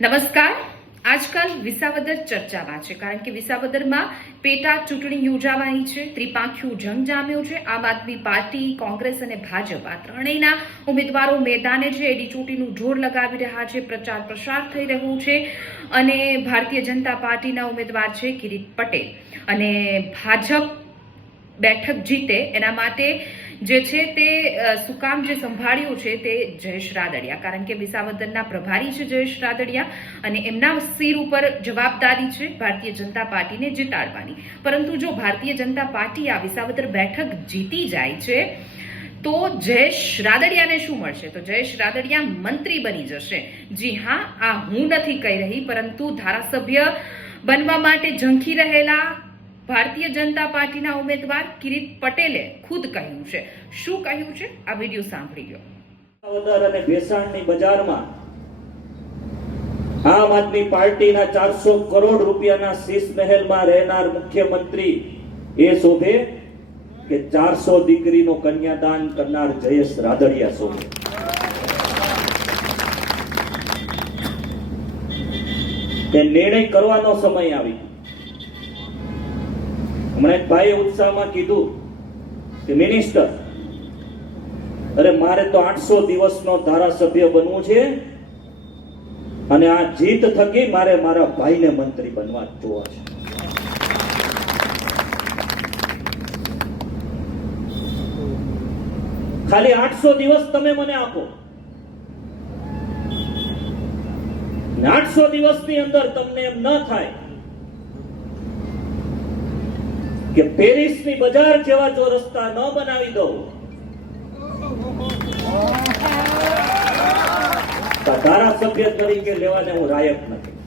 નમસ્કાર. આજકાલ વિસાવદર ચર્ચામાં છે કારણ કે વિસાવદરમાં પેટા ચૂંટણી યોજાવાની છે. ત્રિપાંખિયું જંગ જામ્યો છે. આમ આદમી પાર્ટી, કોંગ્રેસ અને ભાજપ આ ત્રણેયના ઉમેદવારો મેદાને છે. એડી ચોટીનું જોર લગાવી રહ્યા છે. પ્રચાર પ્રસાર થઈ રહ્યું છે અને ભારતીય જનતા પાર્ટીના ઉમેદવાર છે કિરીટ પટેલ અને ભાજપ બેઠક જીતે એના માટે જે છે તે સુકામ જે સંભાળ્યું છે તે જયેશ રાદડિયા, કારણ કે વિસાવદરના પ્રભારી છે જયેશ રાદડિયા અને એમના સિર ઉપર જવાબદારી છે ભારતીય જનતા પાર્ટીને જીતાડવાની. પરંતુ જો ભારતીય જનતા પાર્ટી આ વિસાવદર બેઠક જીતી જાય છે તો જયેશ રાદડિયાને શું મળશે? તો જયેશ રાદડિયા મંત્રી બની જશે. જી હા, આ હું નથી કહી રહી, પરંતુ ધારાસભ્ય બનવા માટે ઝંખી રહેલા ભારતીય જનતા પાર્ટીના ઉમેદવાર કિરીટ પટેલે ખુદ કહ્યું છે. શું કહ્યું છે આ વિડિયો સાંભળી લો. વિસાવદર અને ભેસાણની બજારમાં આમ આદમી પાર્ટીના 400 કરોડ રૂપિયાના શીશ મહેલમાં રહેનાર મુખ્યમંત્રી એ શોભે કે 400 દીકરીનો કન્યાદાન કરનાર જયેશ રાદડિયા શોભે? તે નિર્ણય કરવાનો સમય આવી. હમણાં એક ભાઈએ ઉત્સાહમાં કીધું કે મિનિસ્ટર, અરે મારે તો 800 દિવસનો ધારાસભ્ય બનવું છે અને આ જીત થકી મારે મારા ભાઈને મંત્રી બનવા જોવા છે. ખાલી 800 દિવસ તમે મને આપો, 800 દિવસની અંદર તમને એમ ન થાય કે પેરિસની બજાર જેવા જો રસ્તા ન બનાવી દઉં તો ધારાસભ્ય તરીકે લેવાને હું લાયક નથી.